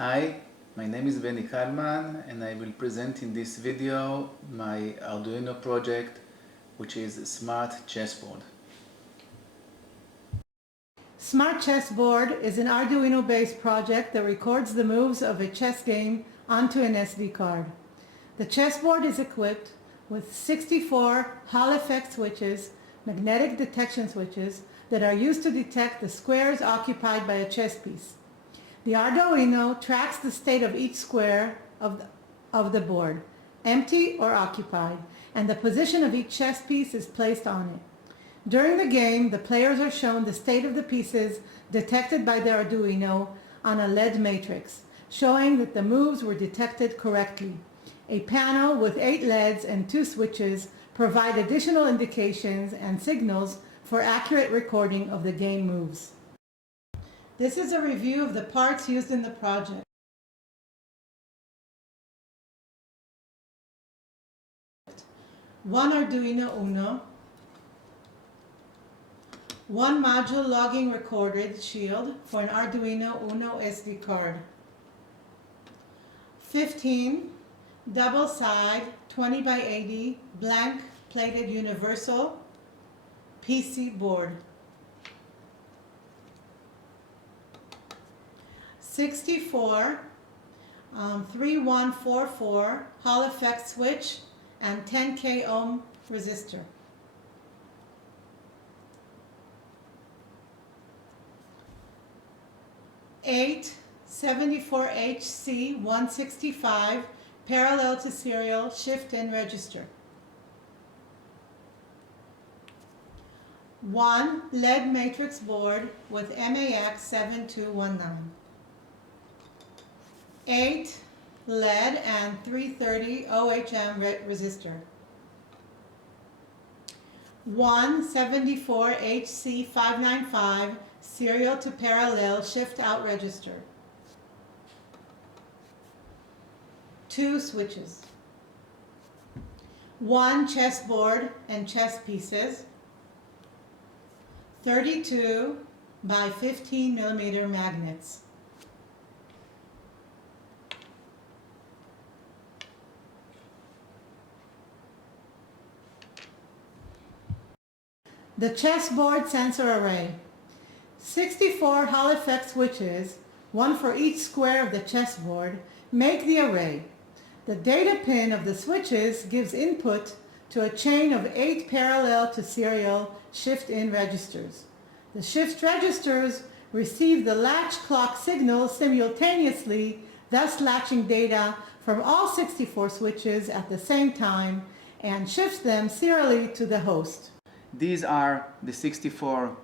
Hi, my name is Benny Kalman and I will present in this video my Arduino project, which is a Smart Chessboard. Smart Chessboard is an Arduino-based project that records the moves of a chess game onto an SD card. The chessboard is equipped with 64 Hall effect switches, magnetic detection switches, that are used to detect the squares occupied by a chess piece. The Arduino tracks the state of each square of the board, empty or occupied, and the position of each chess piece is placed on it. During the game, the players are shown the state of the pieces detected by the Arduino on a LED matrix, showing that the moves were detected correctly. A panel with 8 LEDs and 2 switches provide additional indications and signals for accurate recording of the game moves. This is a review of the parts used in the project. One Arduino Uno, one module logging recorded shield for an Arduino Uno SD card, 15 double-side 20 by 80 blank plated universal PC board, 64 3144 Hall effect switch and 10K ohm resistor. Eight 74HC 165 parallel to serial shift-in register. One LED matrix board with MAX 7219. 8 LED and 330 OHM resistor. One 74HC 595 serial to parallel shift-out register. 2 switches. 1 chessboard and chess pieces. 32 by 15 millimeter magnets. The chessboard sensor array. 64 Hall effect switches, one for each square of the chessboard, make the array. The data pin of the switches gives input to a chain of 8 parallel to serial shift-in registers. The shift registers receive the latch clock signal simultaneously, thus latching data from all 64 switches at the same time and shifts them serially to the host. These are the 64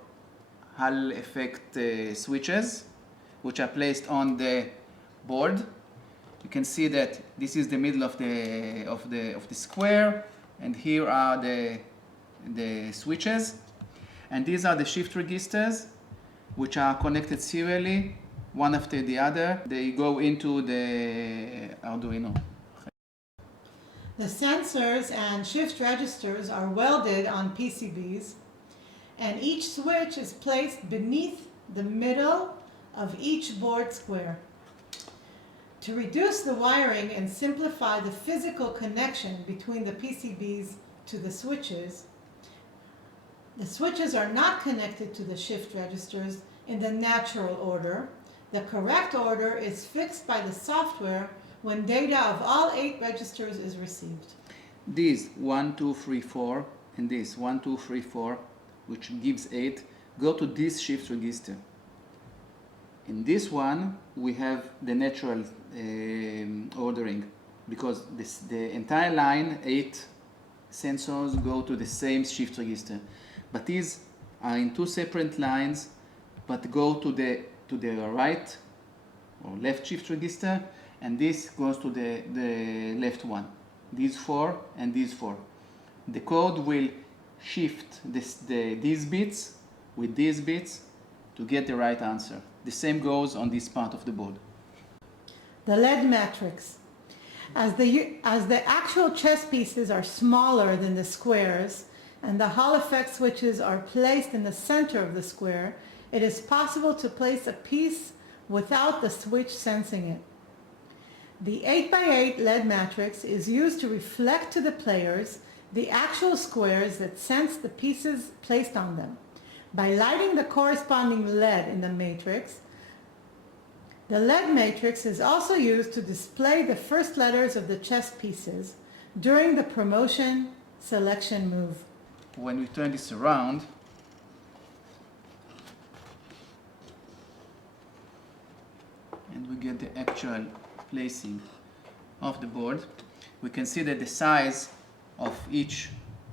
Hall effect switches, which are placed on the board. You can see that this is the middle of the square, and here are the switches. And these are the shift registers, which are connected serially, one after the other. They go into the Arduino. The sensors and shift registers are welded on PCBs, and each switch is placed beneath the middle of each board square. To reduce the wiring and simplify the physical connection between the PCBs to the switches are not connected to the shift registers in the natural order. The correct order is fixed by the software when data of all 8 registers is received. These 1, 2, 3, 4 and this 1, 2, 3, 4, which gives 8, go to this shift register. In this one we have the natural ordering, because the entire line, 8 sensors, go to the same shift register. But these are in 2 separate lines, but go to the right or left shift register, and this goes to the left one. These 4 and these 4. The code will shift these bits with these bits to get the right answer. The same goes on this part of the board. The LED matrix. As the actual chess pieces are smaller than the squares and the Hall effect switches are placed in the center of the square, it is possible to place a piece without the switch sensing it. The 8x8 LED matrix is used to reflect to the players the actual squares that sense the pieces placed on them. By lighting the corresponding LED in the matrix, the LED matrix is also used to display the first letters of the chess pieces during the promotion selection move. When we turn this around, and we get the actual placing of the board, we can see that the size of each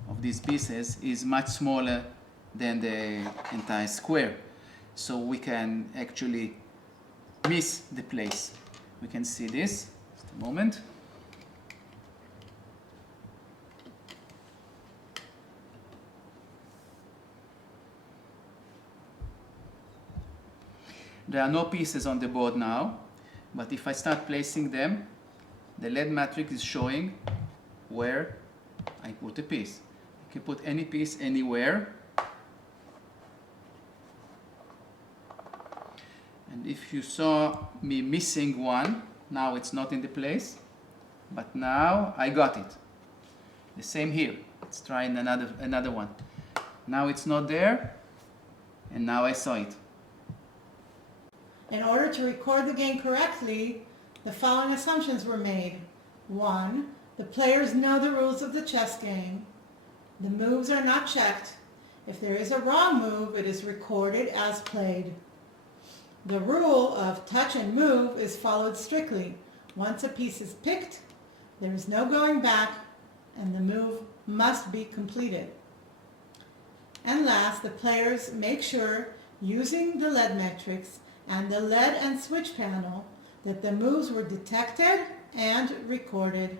of these pieces is much smaller than the entire square. So we can actually miss the place. We can see this, just a moment. There are no pieces on the board now, but if I start placing them, the LED matrix is showing where I put a piece. I can put any piece anywhere. And if you saw me missing one, now it's not in the place, but now I got it. The same here. Let's try another one. Now it's not there, and now I saw it. In order to record the game correctly, the following assumptions were made. 1. The players know the rules of the chess game. The moves are not checked. If there is a wrong move, it is recorded as played. The rule of touch and move is followed strictly. Once a piece is picked, there is no going back, and the move must be completed. And last, the players make sure, using the LED matrix and the LED and switch panel, that the moves were detected and recorded.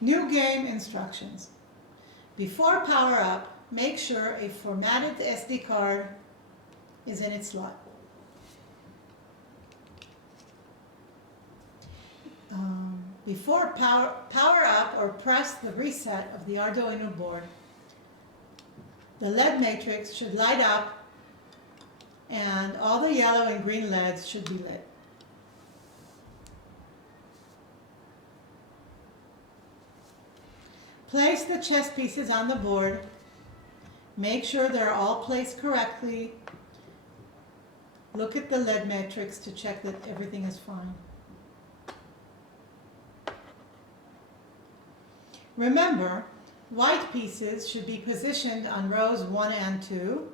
New game instructions. Before power up, make sure a formatted SD card is in its slot. Before power up or press the reset of the Arduino board, the LED matrix should light up and all the yellow and green LEDs should be lit. Place the chess pieces on the board. Make sure they're all placed correctly. Look at the LED matrix to check that everything is fine. Remember, white pieces should be positioned on rows 1 and 2.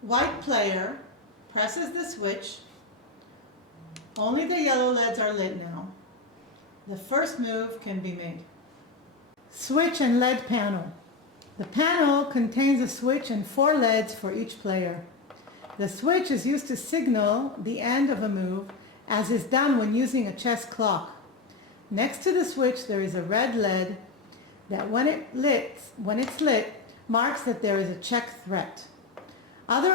White player presses the switch. Only the yellow LEDs are lit now. The first move can be made. Switch and LED panel. The panel contains a switch and 4 LEDs for each player. The switch is used to signal the end of a move, as is done when using a chess clock. Next to the switch there is a red LED that when it's lit, marks that there is a check threat. Other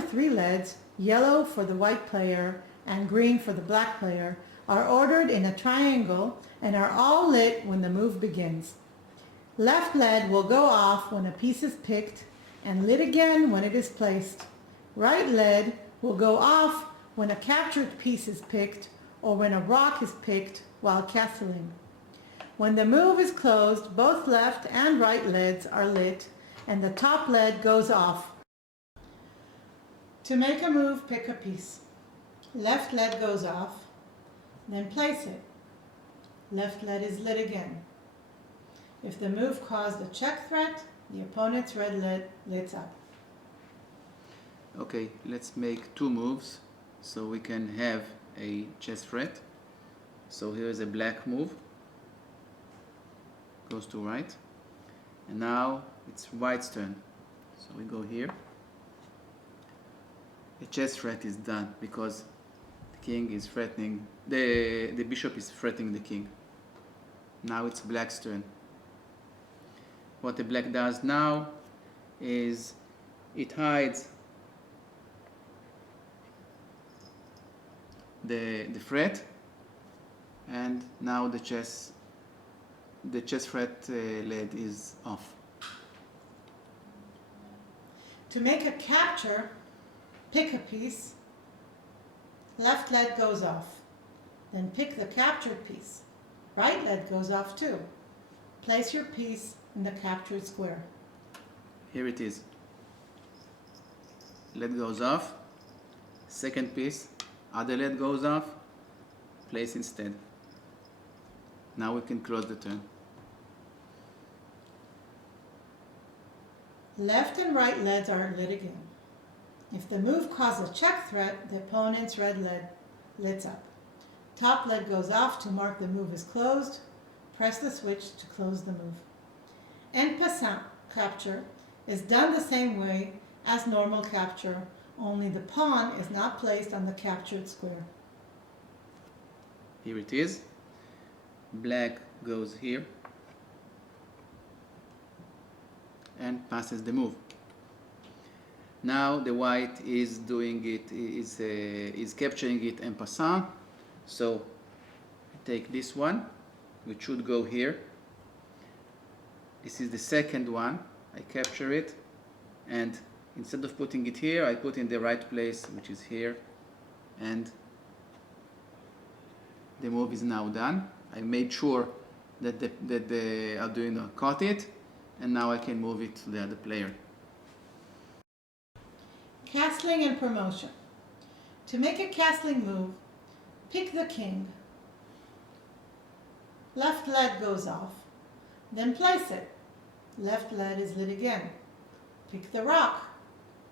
3 LEDs, yellow for the white player and green for the black player, are ordered in a triangle and are all lit when the move begins. Left LED will go off when a piece is picked and lit again when it is placed. Right LED will go off when a captured piece is picked or when a rock is picked while castling. When the move is closed, both left and right LEDs are lit and the top LED goes off. To make a move, pick a piece. Left LED goes off, then place it. Left LED is lit again. If the move caused a check threat, the opponent's red LED lights up. Okay, let's make 2 moves so we can have a chess threat. So here is a black move, goes to right, and now it's white's turn. So we go here. A chess threat is done because the king is threatening, the bishop is threatening the king. Now it's black's turn. What the black does now is it hides the threat, and now the chess threat LED is off. To make a capture, Pick a piece. Left LED goes off. Then pick the captured piece. Right LED goes off too. Place your piece in the captured square. Here it is. LED goes off. Second piece, other LED goes off. Place instead. Now we can close the turn. Left and right LEDs are lit again. If the move causes a check threat, the opponent's red LED lights up. Top LED goes off to mark the move is closed. Press the switch to close the move. En passant capture is done the same way as normal capture, only the pawn is not placed on the captured square. Here it is. Black goes here and passes the move. Now the white is doing it, is capturing it en passant. So take this one, which should go here. This is the second one. I capture it, and instead of putting it here, I put in the right place, which is here, and the move is now done. I made sure that the Arduino caught it, and now I can move it to the other player. Castling and promotion. To make a castling move, pick the king. Left LED goes off, then place it. Left LED is lit again. Pick the rock.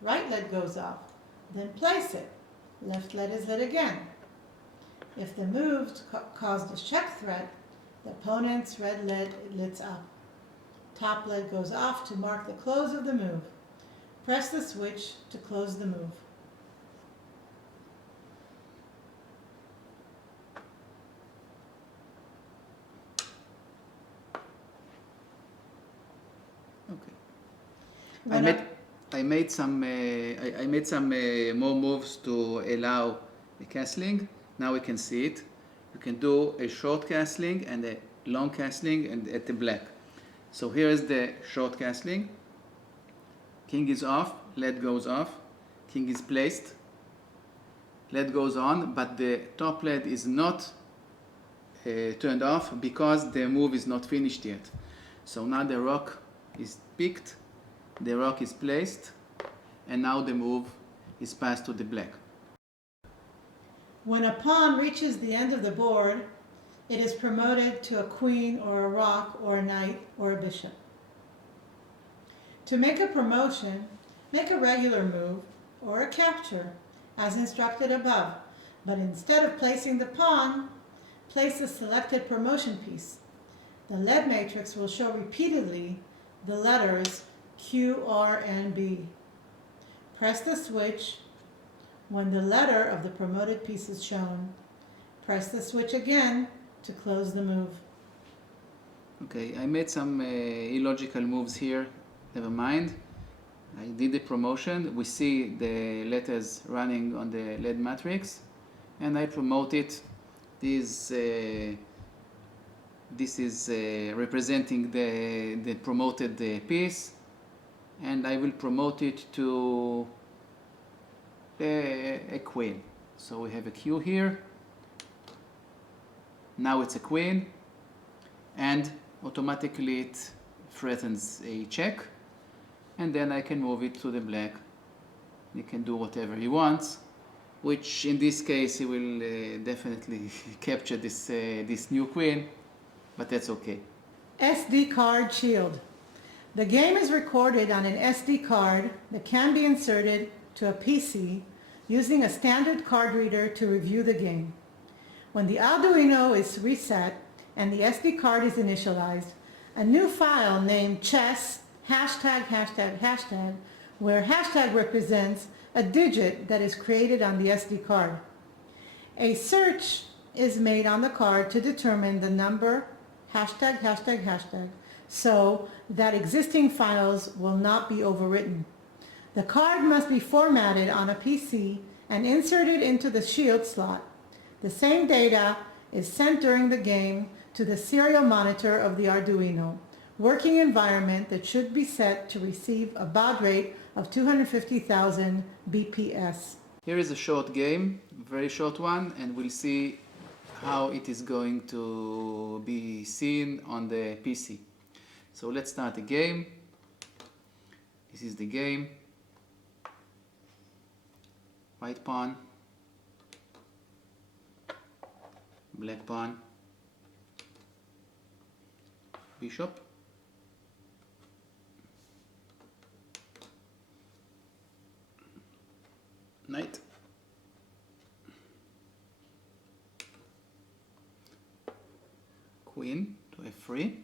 Right LED goes off, then place it. Left LED is lit again. If the move caused a check threat, the opponent's red LED lights up. Top LED goes off to mark the close of the move. Press the switch to close the move. Okay. I made some more moves to allow the castling. Now we can see it. You can do a short castling and a long castling and at the black. So here is the short castling. King is off, LED goes off, king is placed, LED goes on, but the top LED is not turned off because the move is not finished yet. So now the rock is picked, the rock is placed, and now the move is passed to the black. When a pawn reaches the end of the board, it is promoted to a queen or a rock or a knight or a bishop. To make a promotion, make a regular move or a capture as instructed above, but instead of placing the pawn, place the selected promotion piece. The LED matrix will show repeatedly the letters Q, R, and B. Press the switch when the letter of the promoted piece is shown. Press the switch again to close the move. Okay, I made some illogical moves here. Never mind. I did the promotion. We see the letters running on the LED matrix, and I promote it. This is representing the promoted piece, and I will promote it to a queen. So we have a Q here. Now it's a queen, and automatically it threatens a check, and then I can move it to the black. He can do whatever he wants, which in this case he will definitely capture this new queen, but that's okay. SD card shield. The game is recorded on an SD card that can be inserted to a PC using a standard card reader to review the game. When the Arduino is reset and the SD card is initialized, a new file named chess ####, where hashtag represents a digit that is created on the SD card. A search is made on the card to determine the number ####, so that existing files will not be overwritten. The card must be formatted on a PC and inserted into the shield slot. The same data is sent during the game to the serial monitor of the Arduino working environment that should be set to receive a baud rate of 250,000 BPS. Here is a short game, very short one, and we'll see how it is going to be seen on the PC. So let's start the game. This is the game. White pawn, black pawn, bishop, knight, queen to f3,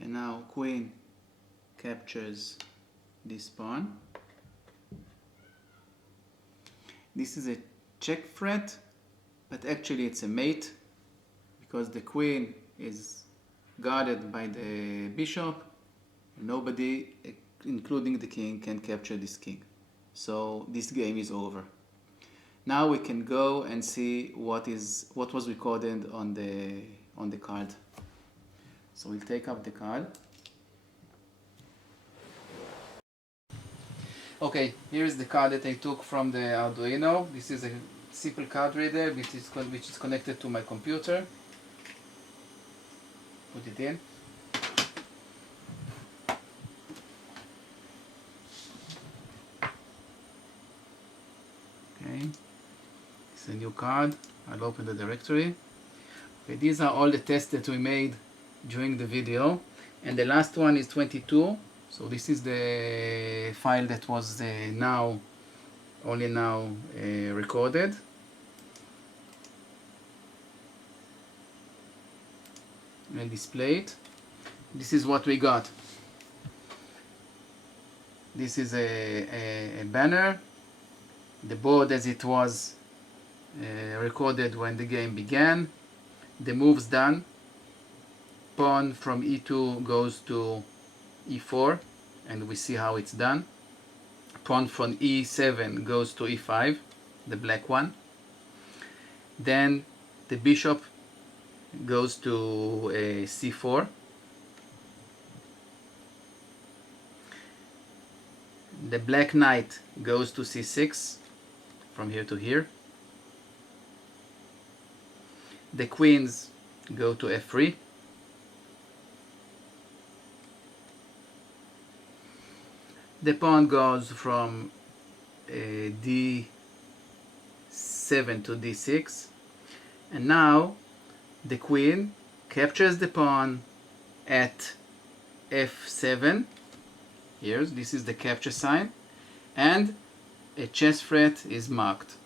and now queen captures this pawn. This is a check threat, but actually it's a mate because the queen is guarded by the bishop. Nobody, including the king, can capture this king. So this game is over. Now we can go and see what was recorded on the card. So we'll take up the card. Okay, here's the card that I took from the Arduino. This is a simple card reader which is connected to my computer. Put it in. Okay, it's a new card. I'll open the directory. Okay, these are all the tests that we made during the video, and the last one is 22. So this is the file that was only now recorded. And display it. This is what we got. This is a banner, the board as it was recorded when the game began, the moves done. Pawn from e2 goes to e4, and we see how it's done. Pawn from e7 goes to e5, the black one. Then the bishop goes to c4. The black knight goes to c6 from here to here. The queens go to f3. The pawn goes from d7 to d6, and now the queen captures the pawn at f7. Here, this is the capture sign, and a chess threat is marked.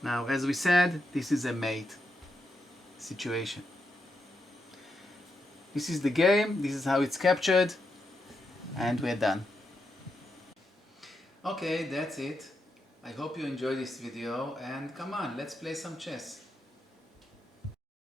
Now, as we said, this is a mate situation. This is the game, this is how it's captured, and we're done. Okay, that's it. I hope you enjoyed this video, and come on, let's play some chess.